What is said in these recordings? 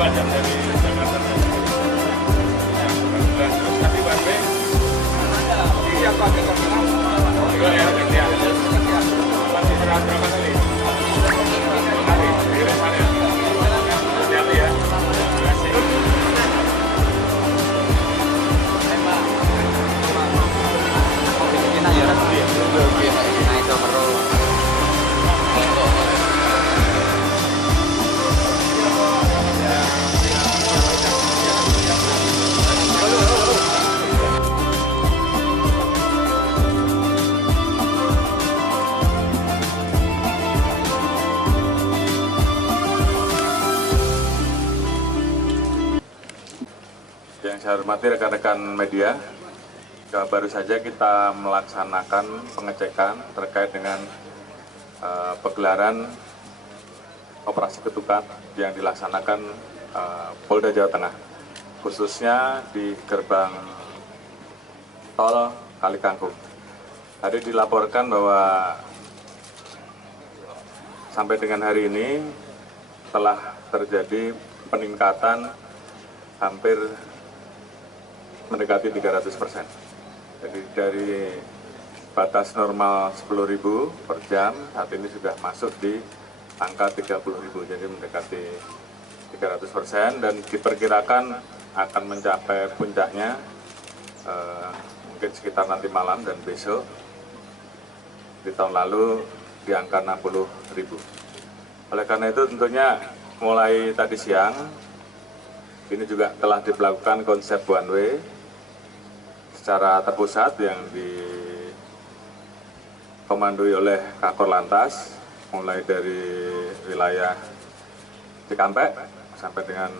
berapa jam dari Jakarta? Terus nanti one way? Iya, pakai terminal. Juga ya, ya. Masih berapa kali? Hari, di depan ya. Hati-hati ya. Terima kasih. Yang saya hormati rekan-rekan media, baru saja kita melaksanakan pengecekan terkait dengan pegelaran operasi ketupat yang dilaksanakan Polda Jawa Tengah, khususnya di gerbang tol Kalikangkung. Tadi dilaporkan bahwa sampai dengan hari ini telah terjadi peningkatan hampir mendekati 300%. Jadi dari batas normal 10.000 per jam, saat ini sudah masuk di angka 30.000, jadi mendekati 300%, dan diperkirakan akan mencapai puncaknya mungkin sekitar nanti malam dan besok. Di tahun lalu di angka 60.000. Oleh karena itu tentunya mulai tadi siang ini juga telah dilakukan konsep one way secara terpusat yang dikomandoi oleh Kakor Lantas, mulai dari wilayah Cikampek sampai dengan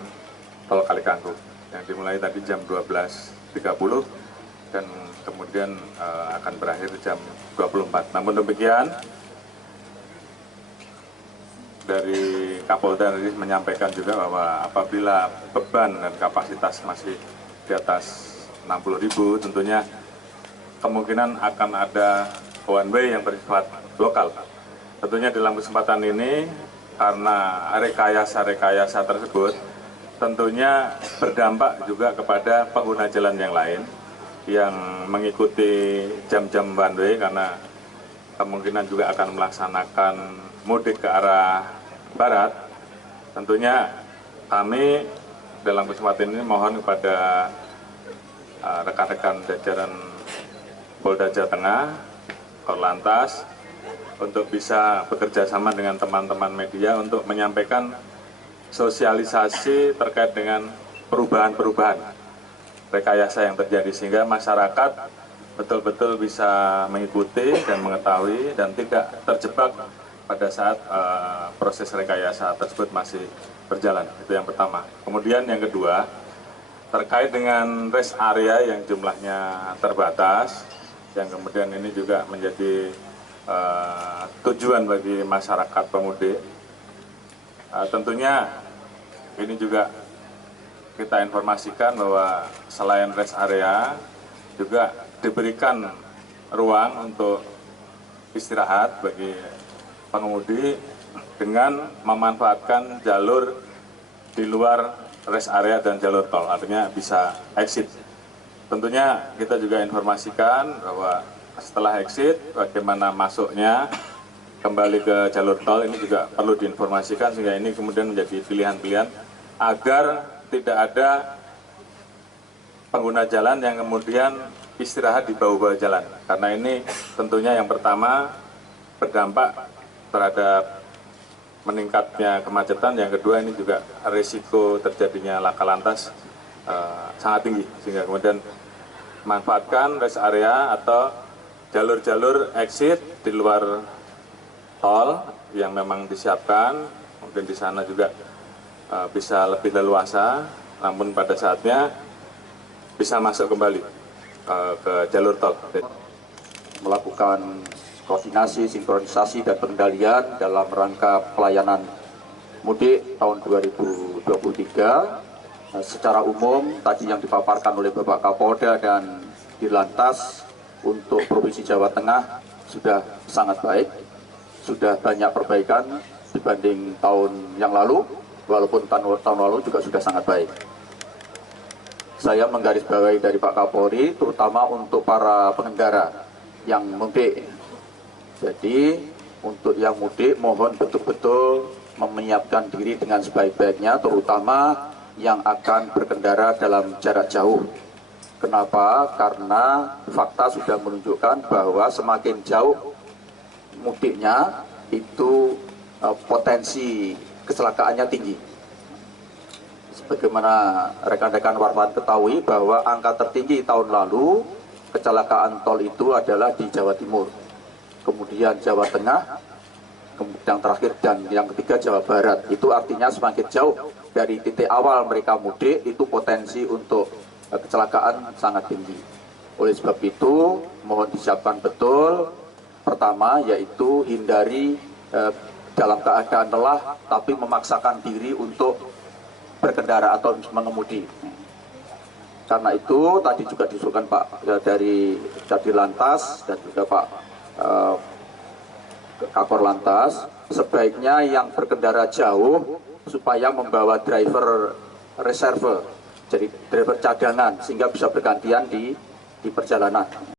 tol Kalikangkung, yang dimulai tadi jam 12.30 dan kemudian akan berakhir jam 24. Namun demikian, dari Kapolda tadi menyampaikan juga bahwa apabila beban dan kapasitas masih di atas 60.000, tentunya kemungkinan akan ada one way yang bersifat lokal. Tentunya dalam kesempatan ini, karena rekayasa tersebut tentunya berdampak juga kepada pengguna jalan yang lain yang mengikuti jam-jam one way, karena kemungkinan juga akan melaksanakan mudik ke arah barat. Tentunya kami dalam kesempatan ini mohon kepada rekan-rekan jajaran Polda Jawa Tengah, Korlantas, untuk bisa bekerja sama dengan teman-teman media untuk menyampaikan sosialisasi terkait dengan perubahan-perubahan rekayasa yang terjadi, sehingga masyarakat betul-betul bisa mengikuti dan mengetahui dan tidak terjebak pada saat proses rekayasa tersebut masih berjalan. Itu yang pertama. Kemudian yang kedua, terkait dengan rest area yang jumlahnya terbatas, yang kemudian ini juga menjadi tujuan bagi masyarakat pemudik. Tentunya ini juga kita informasikan bahwa selain rest area juga diberikan ruang untuk istirahat bagi pengemudi dengan memanfaatkan jalur di luar rest area dan jalur tol, artinya bisa exit. Tentunya kita juga informasikan bahwa setelah exit bagaimana masuknya kembali ke jalur tol ini juga perlu diinformasikan, sehingga ini kemudian menjadi pilihan-pilihan agar tidak ada pengguna jalan yang kemudian istirahat di bawah-bawah jalan, karena ini tentunya yang pertama berdampak terhadap meningkatnya kemacetan, yang kedua ini juga risiko terjadinya laka lantas sangat tinggi, sehingga kemudian manfaatkan rest area atau jalur-jalur exit di luar tol yang memang disiapkan, mungkin di sana juga bisa lebih leluasa, namun pada saatnya bisa masuk kembali ke jalur tol. Melakukan koordinasi, sinkronisasi, dan pengendalian dalam rangka pelayanan mudik tahun 2023. Secara umum, tadi yang dipaparkan oleh Bapak Kapolda dan Dirlantas untuk Provinsi Jawa Tengah sudah sangat baik, sudah banyak perbaikan dibanding tahun yang lalu, walaupun tahun lalu juga sudah sangat baik. Saya menggarisbawahi dari Pak Kapolri, terutama untuk para pengendara yang mudik. Jadi untuk yang mudik mohon betul-betul menyiapkan diri dengan sebaik-baiknya, terutama yang akan berkendara dalam jarak jauh. Kenapa? Karena fakta sudah menunjukkan bahwa semakin jauh mudiknya itu potensi kecelakaannya tinggi. Sebagaimana rekan-rekan wartawan ketahui bahwa angka tertinggi tahun lalu kecelakaan tol itu adalah di Jawa Timur, kemudian Jawa Tengah, kemudian yang terakhir dan yang ketiga Jawa Barat. Itu artinya semakin jauh dari titik awal mereka mudik itu potensi untuk kecelakaan sangat tinggi. Oleh sebab itu mohon disiapkan betul. Pertama yaitu hindari dalam keadaan lelah tapi memaksakan diri untuk berkendara atau mengemudi. Karena itu tadi juga disuruhkan Pak dari Lantas dan juga Pak Kakor Lantas, sebaiknya yang berkendara jauh supaya membawa driver reserve, jadi driver cadangan sehingga bisa bergantian di perjalanan.